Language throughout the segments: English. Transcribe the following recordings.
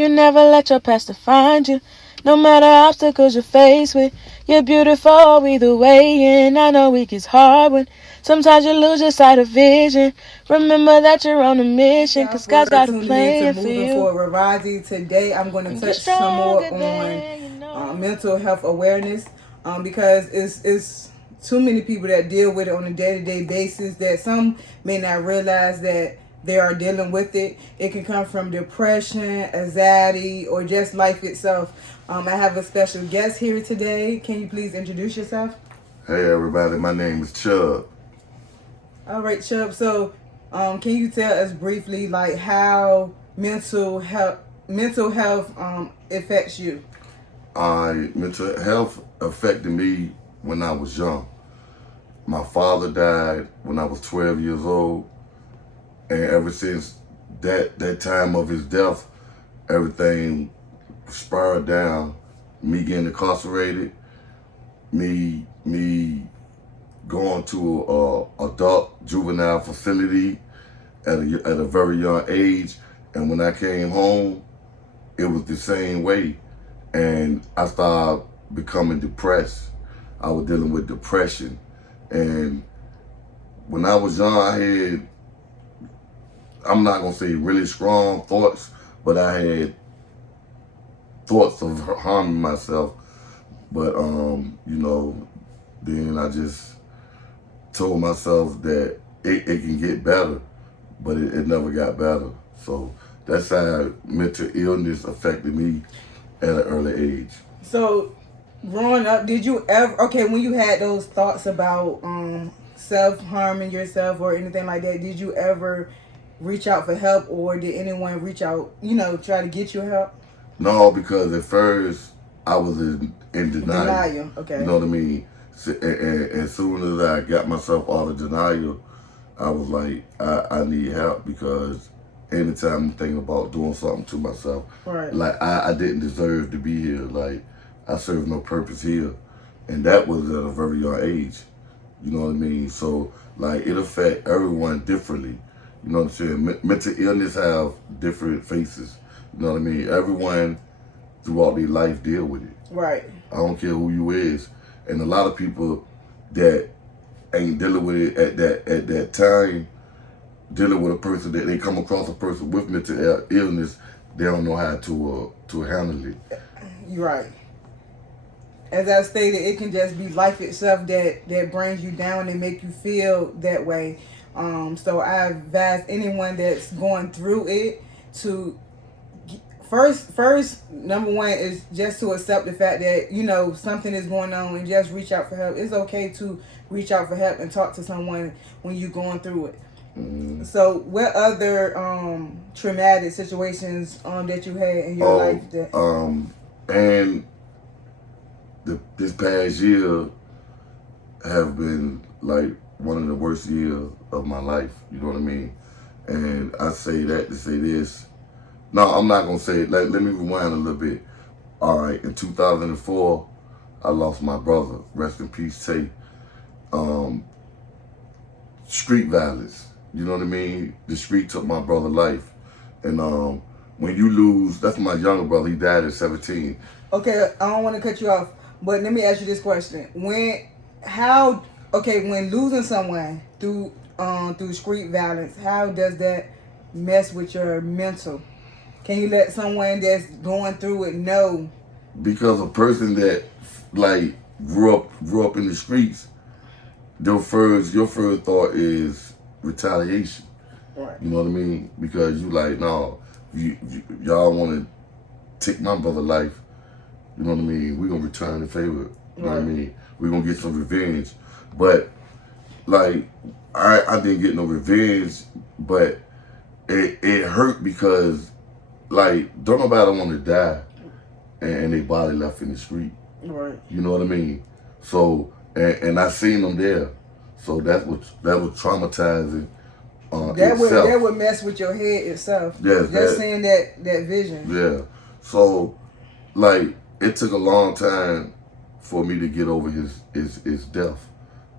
You never let your past define you. No matter obstacles you're faced with, you're beautiful either way. And I know it gets hard when sometimes you lose your sight of vision. Remember that you're on a mission, cause God's got a plan for you. Forward, Razi. Today I'm going to touch some more on mental health awareness, because it's too many people that deal with it on a day-to-day basis that some may not realize that they are dealing with it. It can come from depression, anxiety, or just life itself. I have a special guest here today. Can you please introduce yourself? Hey everybody, my name is Chub. All right, Chub. So, can you tell us briefly, like, how mental health affects you? Mental health affected me when I was young. My father died when I was 12 years old, and ever since that time of his death, everything spiraled down. Me getting incarcerated, me going to a adult juvenile facility at a very young age, and when I came home, it was the same way, and I started becoming depressed. I was dealing with depression, and when I was young, I had, I'm not gonna say really strong thoughts, but I had thoughts of harming myself. But then I just told myself that it can get better, but it never got better. So that's how mental illness affected me at an early age. So, growing up, did you ever, okay, when you had those thoughts about self-harming yourself or anything like that, did you ever reach out for help, or did anyone reach out, try to get you help? No, because at first I was in denial. Okay. You know what I mean? And as soon as I got myself out of denial, I was like, I need help, because anytime I'm thinking about doing something to myself, right, like I didn't deserve to be here. Like I served no purpose here. And that was at a very young age. You know what I mean? So like it affect everyone differently. You know what I'm saying? Mental illness have different faces. You know what I mean? Everyone throughout their life deal with it. Right. I don't care who you is. And a lot of people that ain't dealing with it at that time, dealing with a person that they come across a person with mental illness, they don't know how to handle it. You're right. As I stated, it can just be life itself that brings you down and make you feel that way. So I advise anyone that's going through it to first number one is just to accept the fact that something is going on and just reach out for help. It's okay to reach out for help and talk to someone when you're going through it. Mm-hmm. So what other traumatic situations that you had in your life and this past year have been like one of the worst years of my life, you know what I mean? And I say that to say this. No, I'm not going to say it. Let me rewind a little bit. All right, in 2004, I lost my brother. Rest in peace, Tay. Street violence, you know what I mean? The street took my brother's life. And when you lose, that's my younger brother. He died at 17. Okay, I don't want to cut you off, but let me ask you this question. When losing someone through street violence, how does that mess with your mental? Can you let someone that's going through it know? Because a person that like grew up in the streets, your first thought is retaliation. Right. You know what I mean? Because you like, no, y'all want to take my brother's life. You know what I mean? We're gonna return the favor. You know what I mean? We're gonna get some revenge. But like I didn't get no revenge, but it hurt because like don't nobody want to die and their body left in the street. Right. You know what I mean? So and I seen them there. So that was traumatizing. That would mess with your head itself. Yes. Just seeing that vision. Yeah. So like it took a long time for me to get over his death.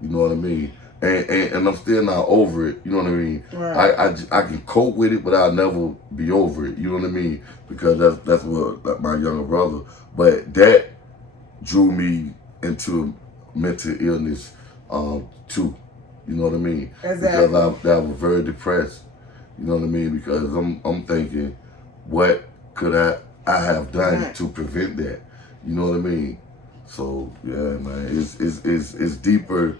You know what I mean? and I'm still not over it. You know what I mean? Right. I can cope with it, but I'll never be over it. You know what I mean? Because that's what, like, my younger brother. But that drew me into mental illness too. You know what I mean? Exactly. Because I was very depressed. You know what I mean? Because I'm thinking, what could I have done to prevent that? You know what I mean? So yeah, man, it's deeper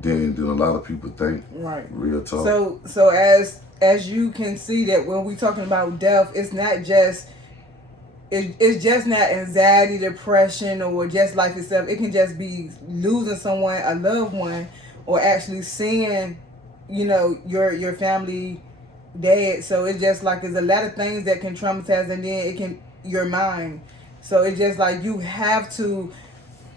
than a lot of people think. Right. Real talk. So as you can see that when we talking about death, it's not just it's just not anxiety, depression, or just life itself. It can just be losing someone, a loved one, or actually seeing, your family dead. So it's just like there's a lot of things that can traumatize, and then it can your mind. So it's just like you have to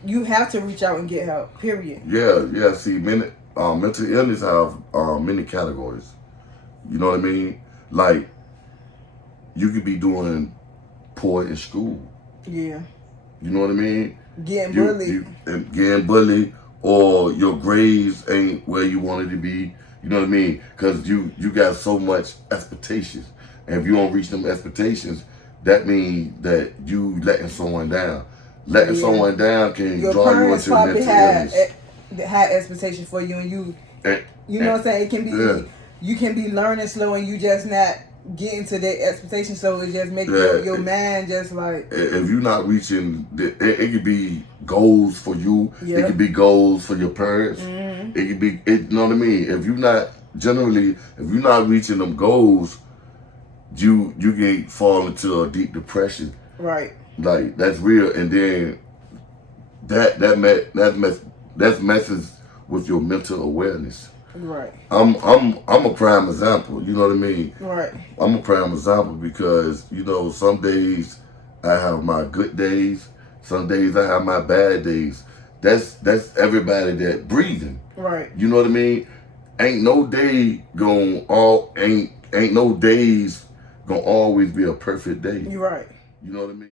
reach out and get help. Period. Yeah. See, mental illness have many categories. You know what I mean? Like, you could be doing poor in school. Yeah. You know what I mean? Getting bullied. Getting bullied, or your grades ain't where you wanted to be. You know what I mean? Because you got so much expectations. And if you don't reach them expectations, that means that you letting someone down. Letting someone down can draw you into mental illness. Had expectations for you, and you know what I'm saying? It can be you can be learning slow, and you just not getting to that expectation, so it just make your mind just like, if you're not reaching it could be goals for you. Yep. It could be goals for your parents. Mm-hmm. It could be you know what I mean? If you're not reaching them goals, you can fall into a deep depression. Right. Like, that's real. And then that messes with your mental awareness. Right. I'm a prime example. You know what I mean? Right. I'm a prime example because, some days I have my good days. Some days I have my bad days. That's everybody that breathing. Right. You know what I mean? Ain't no days gonna always be a perfect day. You're right. You know what I mean?